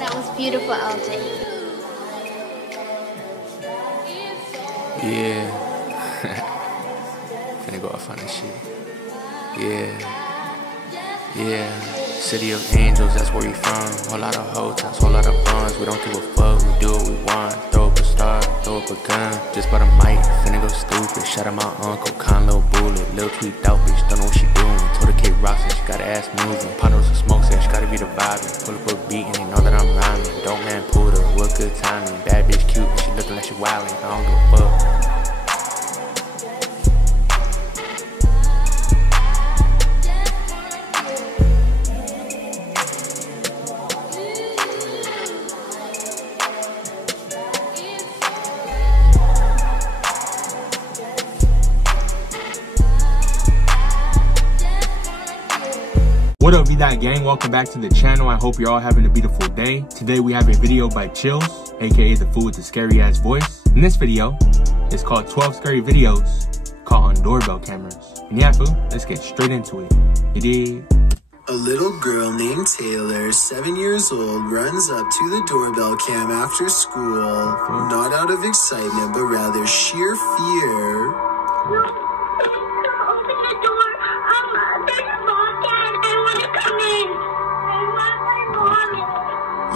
That was beautiful, LJ. Yeah. Finna go off on this shit. Yeah. City of angels, that's where we from. Whole lot of hotels, whole lot of buns. We don't give a fuck, we do what we want. Throw up a star, throw up a gun. Just bought a mic, finna go stupid. Shout out my uncle, con little bullet. Lil tweaked out bitch, don't know what she doing. Told her Kate Roxanne, she got her ass moving. Partner some smoke, said she gotta be the vibing. Pull up a beat and they know that I'm rhyming. Dope man pulled her, what good timing. Bad bitch cute, and she looking like she wildin'. I don't give a fuck. What up, Vida gang? Welcome back to the channel. I hope you're all having a beautiful day. Today we have a video by Chills, aka the fool with the scary ass voice. In this video, it's called 12 Scary Videos Caught on Doorbell Cameras. And yeah, fool, let's get straight into it. You dig? A little girl named Taylor, 7 years old, runs up to the doorbell cam after school, not out of excitement, but rather sheer fear.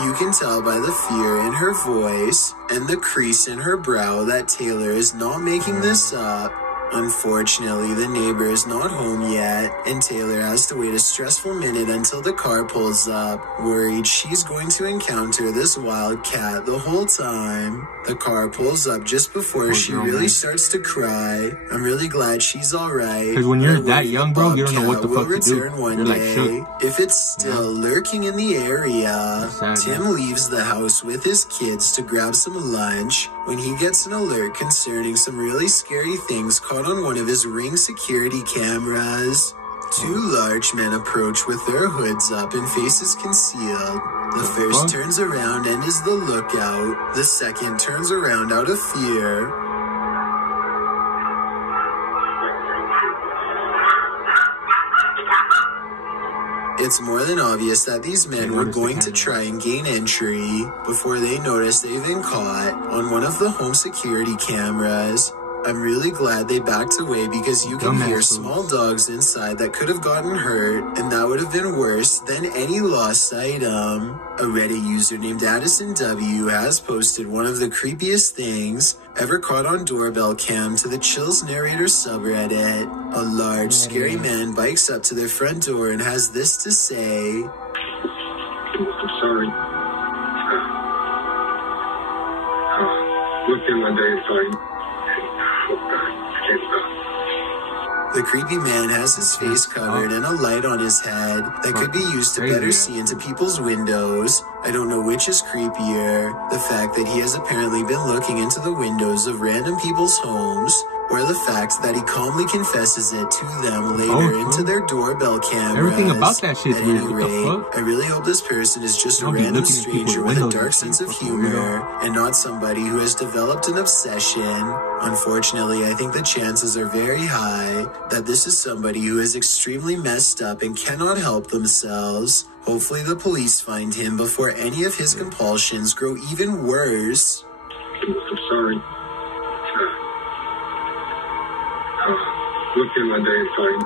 You can tell by the fear in her voice and the crease in her brow that Taylor is not making this up. Unfortunately, the neighbor is not home yet, and Taylor has to wait a stressful minute until the car pulls up, worried she's going to encounter this wild cat the whole time. The car pulls up just before she really starts to cry. I'm really glad she's alright. Because when you're that young, bro, you don't know what the fuck to do. You're like shook. If it's still lurking in the area, Tim leaves the house with his kids to grab some lunch when he gets an alert concerning some really scary things caught on one of his Ring security cameras. Two large men approach with their hoods up and faces concealed. The first turns around and is the lookout. The second turns around out of fear. It's more than obvious that these men were going to try and gain entry before they notice they've been caught on one of the home security cameras. I'm really glad they backed away because you can hear small dogs inside that could have gotten hurt, and that would have been worse than any lost item. A Reddit user named Addison W has posted one of the creepiest things ever caught on doorbell cam to the Chills Narrator subreddit. A large, scary man bikes up to their front door and has this to say. I'm sorry. Look in my day, fine. The creepy man has his face covered and a light on his head that could be used to better see into people's windows. I don't know which is creepier, the fact that he has apparently been looking into the windows of random people's homes, or the fact that he calmly confesses it to them later into their doorbell cameras. Everything about that shit's weird. What the fuck? I really hope this person is just a random stranger with a dark sense of humor and not somebody who has developed an obsession. Unfortunately, I think the chances are very high that this is somebody who is extremely messed up and cannot help themselves. Hopefully the police find him before any of his compulsions grow even worse. I'm sorry. Look in my day, fine.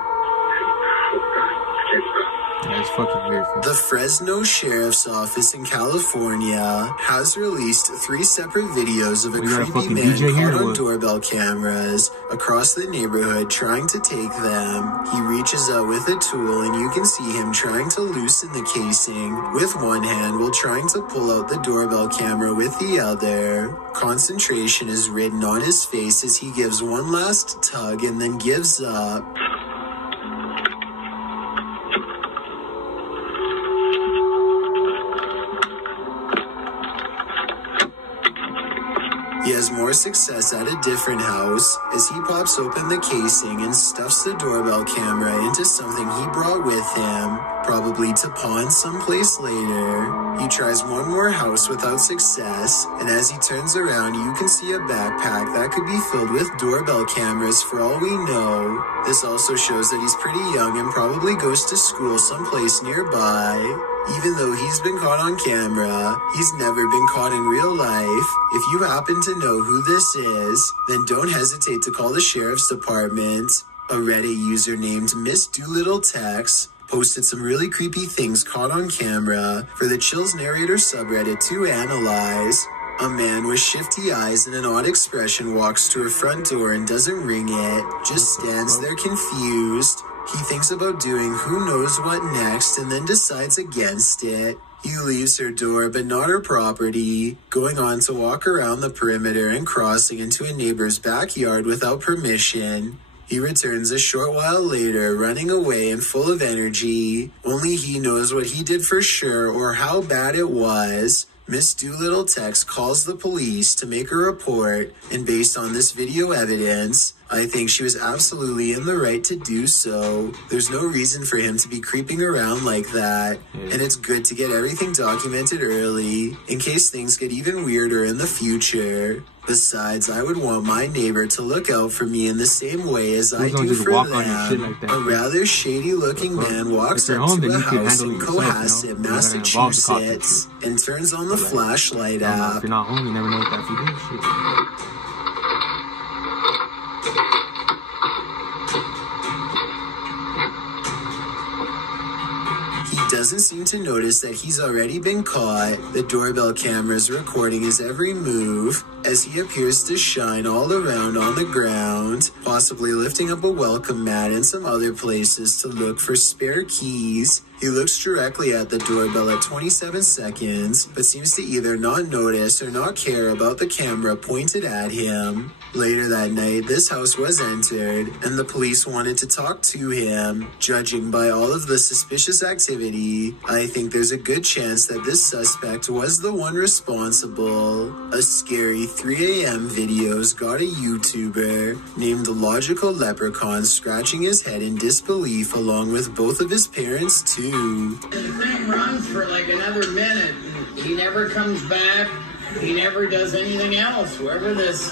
That's fucking weird. The Fresno Sheriff's Office in California has released 3 separate videos of a creepy man caught on doorbell cameras across the neighborhood trying to take them. He reaches out with a tool and you can see him trying to loosen the casing with one hand while trying to pull out the doorbell camera with the other. Concentration is written on his face as he gives one last tug and then gives up. He has more success at a different house as he pops open the casing and stuffs the doorbell camera into something he brought with him, probably to pawn someplace later. He tries one more house without success, and as he turns around, you can see a backpack that could be filled with doorbell cameras for all we know. This also shows that he's pretty young and probably goes to school someplace nearby. Even though he's been caught on camera, he's never been caught in real life. If you happen to know who this is, then don't hesitate to call the sheriff's department. A Reddit user named Miss Doolittle Tex posted some really creepy things caught on camera for the Chills Narrator subreddit to analyze. A man with shifty eyes and an odd expression walks to her front door and doesn't ring it, just stands there confused. He thinks about doing who knows what next and then decides against it. He leaves her door but not her property, going on to walk around the perimeter and crossing into a neighbor's backyard without permission. He returns a short while later, running away and full of energy. Only he knows what he did for sure or how bad it was. Miss Doolittle Tex calls the police to make a report, and based on this video evidence, I think she was absolutely in the right to do so. There's no reason for him to be creeping around like that, and it's good to get everything documented early, in case things get even weirder in the future. Besides, I would want my neighbor to look out for me in the same way as I do for them. A rather shady-looking man walks up to a house in Cohasset, Massachusetts, and turns on the flashlight app. If you're not home, you never know what that food is. Shit. Doesn't seem to notice that he's already been caught. The doorbell camera's recording his every move as he appears to shine all around on the ground, possibly lifting up a welcome mat and some other places to look for spare keys. He looks directly at the doorbell at 27 seconds, but seems to either not notice or not care about the camera pointed at him. Later that night, this house was entered, and the police wanted to talk to him. Judging by all of the suspicious activity, I think there's a good chance that this suspect was the one responsible. A scary 3 a.m. video's got a YouTuber named Logical Leprechaun scratching his head in disbelief along with both of his parents too. The thing runs for like another minute. He never comes back. He never does anything else. Whoever this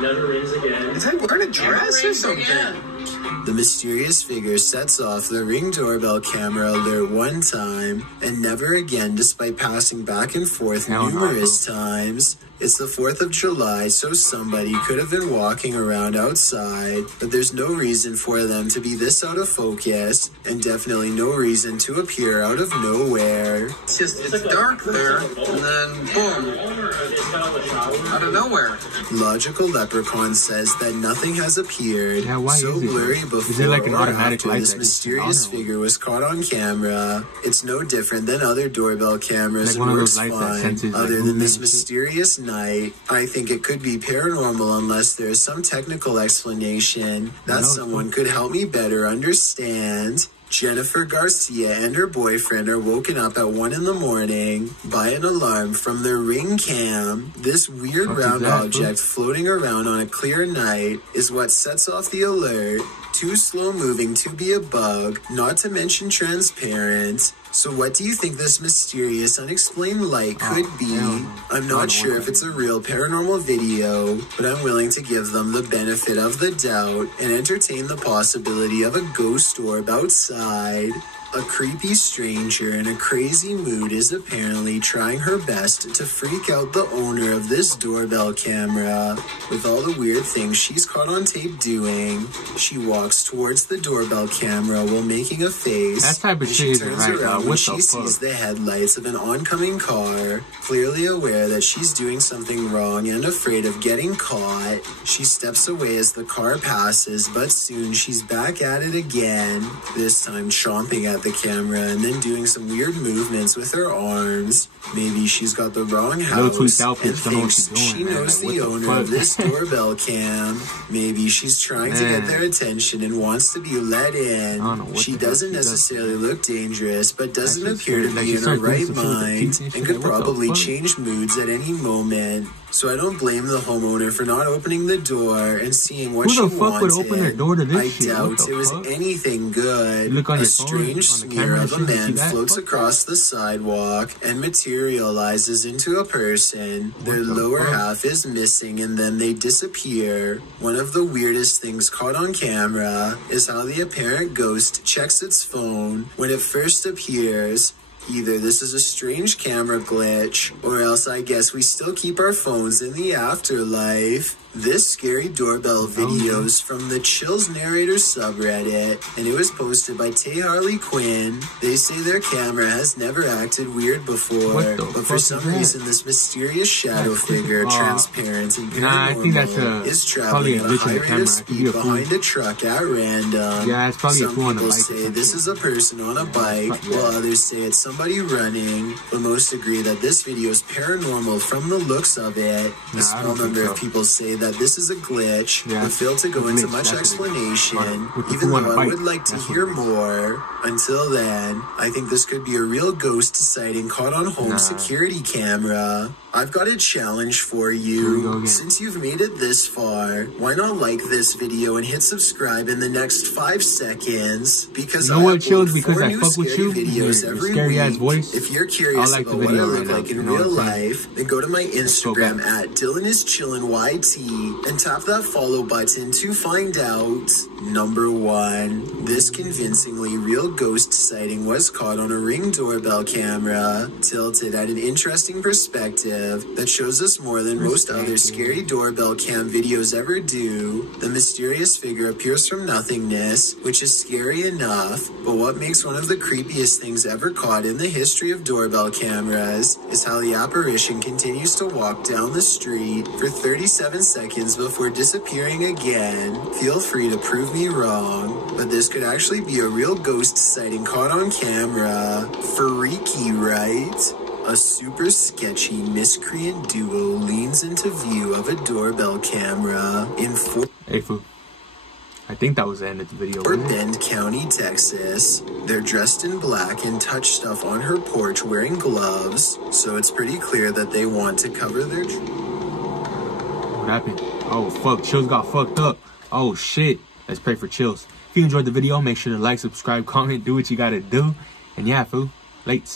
never rings again. Is that wearing a dress or something? Again. The mysterious figure sets off the Ring doorbell camera alert one time and never again, despite passing back and forth numerous times. It's the 4th of July, so somebody could have been walking around outside, but there's no reason for them to be this out of focus, and definitely no reason to appear out of nowhere. It's dark there, and then boom, out of nowhere. Logical Leprechaun says that nothing has appeared so blurry before like an or automatic after this mysterious figure was caught on camera. It's no different than other doorbell cameras and works fine. Other than this mysterious night, I think it could be paranormal unless there's some technical explanation that someone could help me better understand. Jennifer Garcia and her boyfriend are woken up at 1 in the morning by an alarm from their Ring cam. This weird round object floating around on a clear night is what sets off the alert. Too slow moving to be a bug, not to mention transparent. So what do you think this mysterious unexplained light could be? I'm not sure if it's a real paranormal video, but I'm willing to give them the benefit of the doubt and entertain the possibility of a ghost orb outside. A creepy stranger in a crazy mood is apparently trying her best to freak out the owner of this doorbell camera. With all the weird things she's caught on tape doing, she walks towards the doorbell camera while making a face. That type of shit isn't right, when she sees the headlights of an oncoming car, clearly aware that she's doing something wrong and afraid of getting caught. She steps away as the car passes, but soon she's back at it again, this time chomping at the camera and then doing some weird movements with her arms. Maybe she's got the wrong house and thinks she knows the owner of this doorbell cam. Maybe she's trying to get their attention and wants to be let in. She doesn't necessarily look dangerous, but doesn't appear to be in her right mind and could probably change moods at any moment. so I don't blame the homeowner for not opening the door and seeing what she Who wanted. the fuck would open their door to this I shit? doubt it was anything good. Look on A your phone, strange on the smear camera, of a you see man that? floats across the sidewalk and materializes into a person. Their lower half is missing and then they disappear. One of the weirdest things caught on camera is how the apparent ghost checks its phone when it first appears. Either this is a strange camera glitch, or else I guess we still keep our phones in the afterlife. This scary doorbell video is from the Chills Narrator subreddit, and it was posted by Tay Harley Quinn. They say their camera has never acted weird before, but for some reason this mysterious shadow figure, transparent and paranormal, is traveling at a high rate of speed behind a truck at random. Yeah, it's probably some people say this is a person on a bike, while others say it's somebody running, but most agree that this video is paranormal from the looks of it. A small number of people say that this is a glitch, but fail to go into much explanation, even though I would like to hear more. Until then, I think this could be a real ghost sighting caught on home security camera. I've got a challenge for you. Since you've made it this far, why not like this video and hit subscribe in the next 5 seconds? Because you know what, Chills? I Because upload I 4 fuck new with scary you, videos your every scary ass week. voice. If you're curious like about the what I video look right now, like in you know real what I'm saying? life, then go to my Instagram at DylanIsChillinYT and tap that follow button to find out. Number 1. This convincingly real ghost sighting was caught on a Ring doorbell camera, tilted at an interesting perspective that shows us more than most other scary doorbell cam videos ever do. The mysterious figure appears from nothingness, which is scary enough, but what makes one of the creepiest things ever caught in the history of doorbell cameras is how the apparition continues to walk down the street for 37 seconds before disappearing again. Feel free to prove me wrong, but this could actually be a real ghost sighting caught on camera. Freaky, right? A super sketchy miscreant duo leans into view of a doorbell camera in Hey, fool. I think that was the end of the video. Fort Bend County, Texas. They're dressed in black and touch stuff on her porch wearing gloves, so it's pretty clear that they want to cover their... What happened? Oh, fuck. Chills got fucked up. Oh, shit. Let's pray for Chills. If you enjoyed the video, make sure to like, subscribe, comment, do what you gotta do. And yeah, fool. Lates.